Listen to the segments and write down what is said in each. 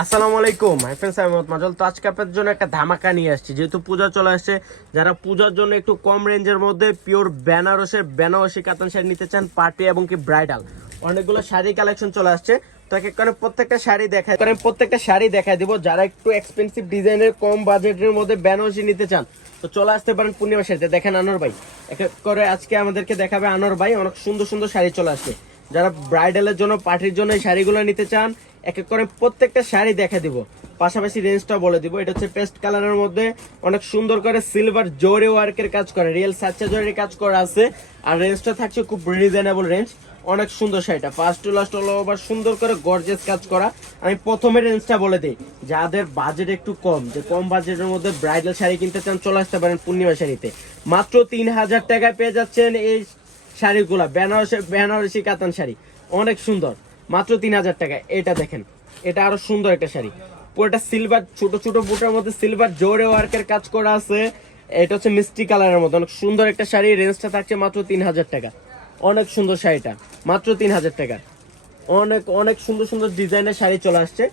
আসসালামু আলাইকুম my friends আমি মাজল। তো আজকে আপনাদের জন্য একটা ধামাকা নিয়ে আসছি। যেহেতু পূজা চলে আসছে, যারা পূজার জন্য একটু কম রেঞ্জের মধ্যে পিওর বেনারসের বেনারসি কাতান শাড়ি নিতে চান পার্টি এবং কি ব্রাইডাল অনেকগুলো শাড়ি কালেকশন চলে আসছে। তো এক এক করে প্রত্যেকটা শাড়ি দেখায় কারণ প্রত্যেকটা শাড়ি দেখায় দিব। যারা একটু এক্সপেন্সিভ ডিজাইনের কম বাজেটের মধ্যে বেনারসি নিতে চান, তো চলে আসতে পারেন পূর্ণিমা শাড়িতে। দেখেন আনোর ভাই। এক করে আজকে আমাদেরকে দেখাবে আনোর ভাই, অনেক সুন্দর সুন্দর শাড়ি চলে আসছে। যারা ব্রাইডালের জন্য পার্টির জন্য এই শাড়িগুলো নিতে চান এক এক করে প্রত্যেকটা শাড়ি দেখে দিব। পাশাপাশি রেঞ্জটা বলে দিব। এটা হচ্ছে পেস্ট কালারের মধ্যে অনেক সুন্দর করে সিলভার জোরে ওয়ার্কের কাজ করে রিয়েল সাচ্চা জোরের কাজ করা আছে। আর রেঞ্জটা থাকছে খুব রিজনেবল রেঞ্জ অনেক সুন্দর শাড়িটা। First to last all over সুন্দর করে গর্জেস কাজ করা। আমি প্রথমে রেঞ্জটা বলে দিই। যাদের বাজেট একটু কম, যে কম বাজেটের মধ্যে ব্রাইডাল শাড়ি কিনতে চান, চলে আসতে পারেন পূর্ণিমা শাড়িতে। মাত্র তিন হাজার টাকায় পেয়ে যাচ্ছেন এই শাড়িগুলা, বেনারসি বেনারসি কাতান শাড়ি। অনেক সুন্দর। মাত্র তিন হাজার টাকা। এটা দেখেন, এটা আরও সুন্দর একটা শাড়ি। পুরোটা সিলভার ছোট ছোট বুটার মধ্যে সিলভার জোরে ওয়ার্কের কাজ করা আছে। এটা হচ্ছে মিষ্টি কালারের মধ্যে। অনেক সুন্দর একটা শাড়ি রেঞ্জটা থাকছে মাত্র তিন হাজার টাকা। অনেক সুন্দর শাড়িটা, মাত্র তিন হাজার টাকা। অনেক অনেক সুন্দর সুন্দর ডিজাইনের শাড়ি চলে আসছে।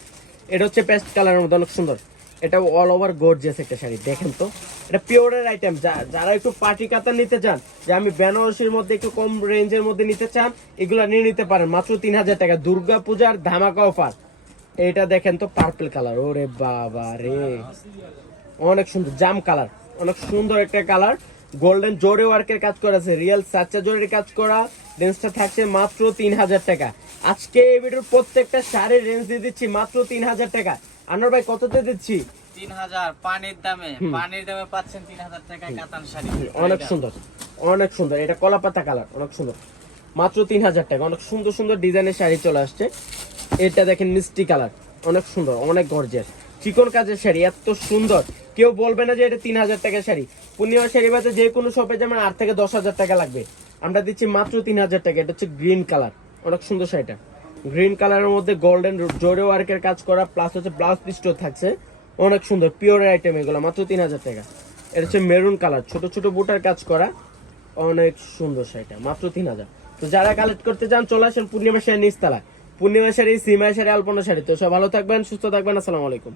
এটা হচ্ছে পেস্ট কালারের মধ্যে, অনেক সুন্দর। এটা অল ওভার গর্জিয়াস একটা শাড়ি, দেখেন তো? এটা পিওরের আইটেম যারা একটু পার্টি কাতার নিতে চান, যে আমি বেনারসির মধ্যে একটু কম রেঞ্জের মধ্যে নিতে চান, এগুলো নিয়ে নিতে পারেন। মাত্র তিন হাজার টাকা। দুর্গা পূজার ধামাকা অফার এটা দেখেন তো পার্পল কালার ওরে বাবা রে। অনেক সুন্দর, জাম কালার অনেক সুন্দর একটা কালার গোল্ডেন জোরে ওয়ার্কের কাজ করা আছে। রিয়েল সাচ্চা জোরের কাজ করা। রেঞ্জটা থাকছে মাত্র তিন হাজার টাকা। আজকে এই ভিডিওর প্রত্যেকটা শাড়ির রেঞ্জ দিয়ে দিচ্ছি মাত্র তিন হাজার টাকা। আনোয়ার ভাই কততে দিচ্ছি? তিন হাজার পানির দামে। পানির দামে পাচ্ছেন তিন হাজার টাকায় কাতান শাড়ি। অনেক সুন্দর অনেক সুন্দর। এটা কলা পাতা কালার অনেক সুন্দর। মাত্র তিন হাজার টাকা অনেক সুন্দর সুন্দর ডিজাইনের শাড়ি চলে আসছে। এটা দেখেন মিষ্টি কালার অনেক সুন্দর অনেক গর্জের চিকন কাজের শাড়ি এত সুন্দর। কেউ বলবে না যে এটা তিন হাজার টাকা শাড়ি। পূর্ণিমা শাড়ি বাজার যে কোনো শপে যেমন আট থেকে দশ হাজার টাকা লাগবে। আমরা দিচ্ছি মাত্র তিন হাজার টাকা এটা হচ্ছে গ্রিন কালার অনেক সুন্দর শাড়িটা। গ্রিন কালারের মধ্যে গোল্ডেন জোরে ওয়ার্কের কাজ করা প্লাস হচ্ছে ব্লাউজ পিস্টোর থাকছে। অনেক সুন্দর পিওর আইটেম এগুলো, মাত্র তিন হাজার টাকা। এটা হচ্ছে মেরুন কালার ছোট ছোট বুটার কাজ করা, অনেক সুন্দর শাড়িটা, মাত্র তিন হাজার। তো যারা কালেক্ট করতে চান, চলে আসেন পূর্ণিমা শাড়ি নিচতলা পূর্ণিমা শাড়ি, সিমা শাড়ি, আলপনা শাড়ি। তো সব ভালো থাকবেন, সুস্থ থাকবেন, আসসালামু আলাইকুম।